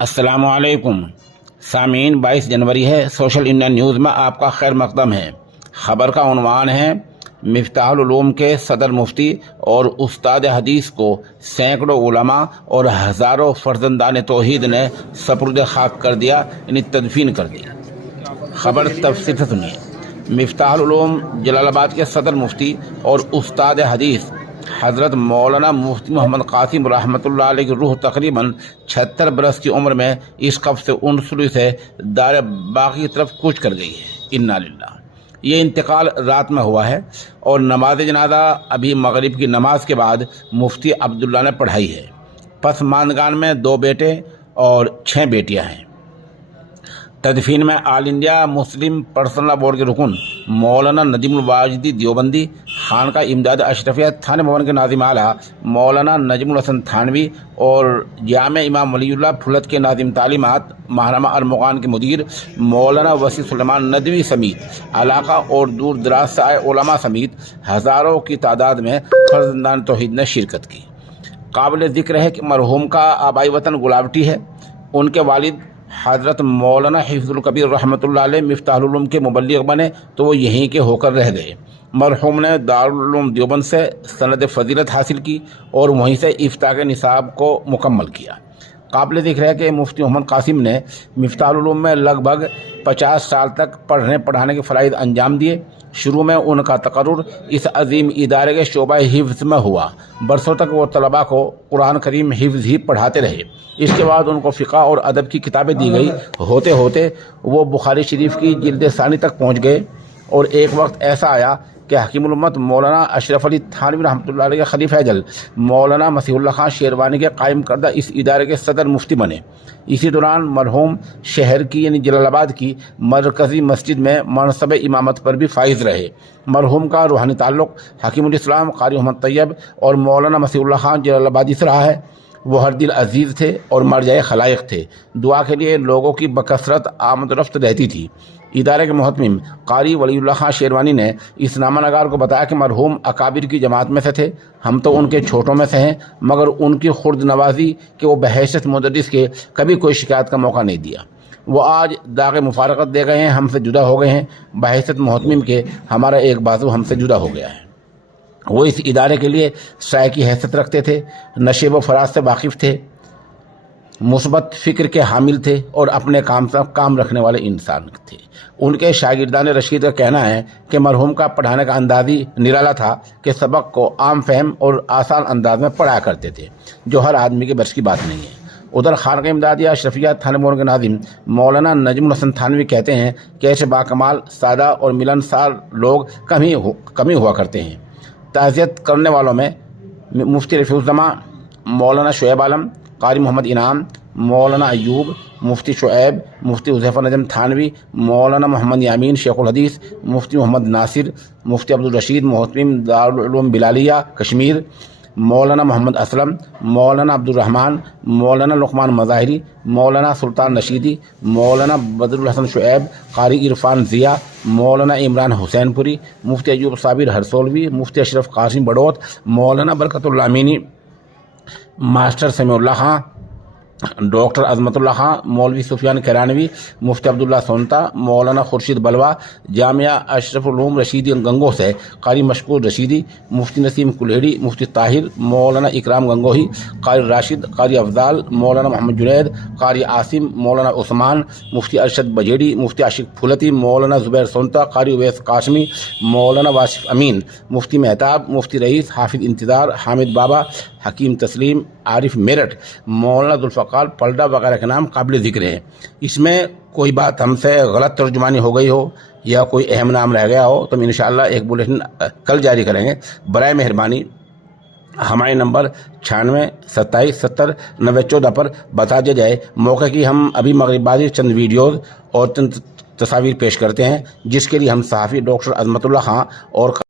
अस्सलामु अलैकुम सामीन, 22 जनवरी है। सोशल इंडिया न्यूज़ में आपका खैर मकदम है। खबर का उन्वान है, मिफ्ताहुल उलूम के सदर मुफ्ती और उस्ताद हदीस को सैकड़ों उलमा और हज़ारों फर्जंदान तौहीद ने सपुर्द खाक कर दिया, यानी तदफीन कर दी। खबर तफसील से सुनिए। मिफ्ताहुल उलूम जलालाबाद के सदर मुफ्ती और उस्ताद हदीस हज़रत मौलाना मुफ्ती मोहम्मद कासिम रहमतुल्लाह अलैह की रूह तकरीबन 76 बरस की उम्र में इस कब्ज़ से उनसुली से दार बाकी की तरफ कूच कर गई है। इन्ना लिल्लाह। ये इंतकाल रात में हुआ है और नमाज जनाजा अभी मगरिब की नमाज के बाद मुफ्ती अब्दुल्ला ने पढ़ाई है। पसमानदगान में 2 बेटे और 6 बेटियां हैं। तदफीन में all India Muslim personal board के रुकन मौलाना नजीमुल वाजिदी देवबंदी, खानका इमदाद अशरफिया थाने भवन के नाजिम आला मौलाना नजमुल हसन थानवी और जामे इमाम वलीउल्लाह फुलत के नाजिम तालीमात महानमा अरमुगान के मुदीर मौलाना वसी सुलेमान नदवी समेत इलाका और दूर दराज से आए उलमा समेत हज़ारों की तादाद में फर्जंदान तौहीद ने शिरकत की। काबिल ज़िक्र है कि मरहूम का आबाई वतन गुलावटी है। उनके वालिद हज़रत मौलाना हिफ्ज़ुल कबीर रहमतुल्लाह अलैह मिफ्ताहुल उलूम के मुबल्लिग बने तो वो यहीं के होकर रह गए। मरहूम ने दारुल उलूम देवबंद से सनद फजीलत हासिल की और वहीं से इफ्ता के निसाब को मुकम्मल किया। काबिल ज़िक्र है कि मुफ्ती मोहम्मद कासिम ने मिफ्ताहुल उलूम में लगभग 50 साल तक पढ़ने पढ़ाने के फ़राइज़ अंजाम दिए। शुरू में उनका तकर्रुर इस अजीम इदारे के शोबा हिफ्ज़ में हुआ। बरसों तक वो तलबा को कुरान करीम हिफ्ज़ ही पढ़ाते रहे। इसके बाद उनको फ़िक़्ह और अदब की किताबें दी गई। होते होते वो बुखारी शरीफ की जिल्द सानी तक पहुँच गए और एक वक्त ऐसा आया कि हकीमुल उम्मत मौलाना अशरफ अली थानवी रहमतुल्लाह अलैह के खलीफा अजल मौलाना मसीहुल्लाह खान शेरवानी के कायम करदा इस इदारे के सदर मुफ्ती बने। इसी दौरान मरहूम शहर की यानी जलालाबाद की मरकज़ी मस्जिद में मनसब इमामत पर भी फाइज रहे। मरहूम का रूहानी ताल्लुक़ हकीमुल इस्लाम क़ारी मोहम्मद तैयब और मौलाना मसीहुल्लाह खान जलालाबादी से रहा है। वो हर दिल अजीज़ थे और मरजाए खलाइक थे। दुआ के लिए लोगों की बकसरत आमद रफ्त रहती थी। इदारे के मुहतमिम क़ारी वलीउल्लाह खान शेरवानी ने इस नामानगार को बताया कि मरहूम अकाबिर की जमात में से थे। हम तो उनके छोटों में से हैं, मगर उनकी खुर्द नवाजी कि वो बहैसियत मुदर्रिस के कभी कोई शिकायत का मौका नहीं दिया। वो आज दाग़ मुफारकत दे गए हैं, हमसे जुदा हो गए हैं। बहैसियत मुहतमिम के हमारा एक बाजू हमसे जुदा हो गया है। वो इस इदारे के लिए साय की हैसियत रखते थे, नशेब व फराज से वाकिफ़ थे, मुस्बत फ़िक्र के हामिल थे और अपने काम से काम रखने वाले इंसान थे। उनके शागिर्दान रशीद का कहना है कि मरहूम का पढ़ाने का अंदाज ही निराला था कि सबक को आम फहम और आसान अंदाज में पढ़ाया करते थे, जो हर आदमी के बस की बात नहीं है। उधर खानका इमदादिया अशरफिया थाने भवन के नाज़िम मौलाना नजमुल हसन थानवी कहते हैं कि ऐसे बाकमाल, सादा और मिलनसार लोग कमी हुआ करते हैं। ताज़ियत करने वालों में मुफ्ती रफ़ीउज़्ज़मा मौलाना शुएब आलम, क़ारी मोहम्मद इनाम, मौलाना अयूब, मुफ्ती शुएब, मुफ्ती हुज़ैफ़ा नजम थानवी, मौलाना मोहम्मद यामीन शेखुल हदीस, मुफ्ती मोहम्मद नासिर, मुफ्ती अब्दुल रशीद मुहतमिम दारुल उलूम बिलालिया कश्मीर, मौलाना मोहम्मद असलम, मौलाना अब्दुल रहमान, मौलाना लुक़मान मज़ाहिरी, मौलाना सुल्तान रशीदी, मौलाना बदरुल हसन शुएब, क़ारी इरफान ज़िया, मौलाना इमरान हुसैनपुरी, मुफ्ती अयूब साबिर हरसोलवी, मुफ्ती अशरफ कासिम बड़ौत, मौलाना बरकतुल्लाह अमीनी, मास्टर समीउल्लाह खां, डॉक्टर अज़मतुल्लाह खां, मौलवी सुफियान किरानवी, मुफ्ती अब्दुल्ला सोनता, मौलाना खुर्शीद बलवा, जामिया अशरफुल उलूम रशीदी गंगोह से क़ारी मशकूर रशीदी, मुफ्ती नसीम कुल्हेड़ी, मुफ्ती ताहिर, मौलाना इकराम गंगोही, क़ारी राशिद, क़ारी अफजाल, मौलाना मोहम्मद जुनैद, क़ारी आसिम, मौलाना उस्मान, मुफ्ती अरशद बजेड़ी, मुफ्ती आशिक फुलती, मौलाना ज़ुबैर सोनता, क़ारी उवैस काशमी, मौलाना वासिफ अमीन, मुफ्ती मेहताब, मुफ्ती रईस, हाफिज़ इंतज़ार, हामिद बाबा, हकीम तस्लीम, आरिफ मेरठ, मौलाना जुल्फ़कार पलडा वगैरह के नाम काबिल ज़िक्र हैं। इसमें कोई बात हमसे गलत तर्जुमानी हो गई हो या कोई अहम नाम रह गया हो तो हम इंशाअल्लाह एक बुलेटिन कल जारी करेंगे। बराए मेहरबानी हमारे नंबर 96 27 70 90 14 पर बता दिया जाए। मौके की हम अभी मगरिब बाद चंद वीडियोज़ और चंद तस्वीर पेश करते हैं, जिसके लिए हम सहाफ़ी डॉक्टर अज़मतुल्लाह खां और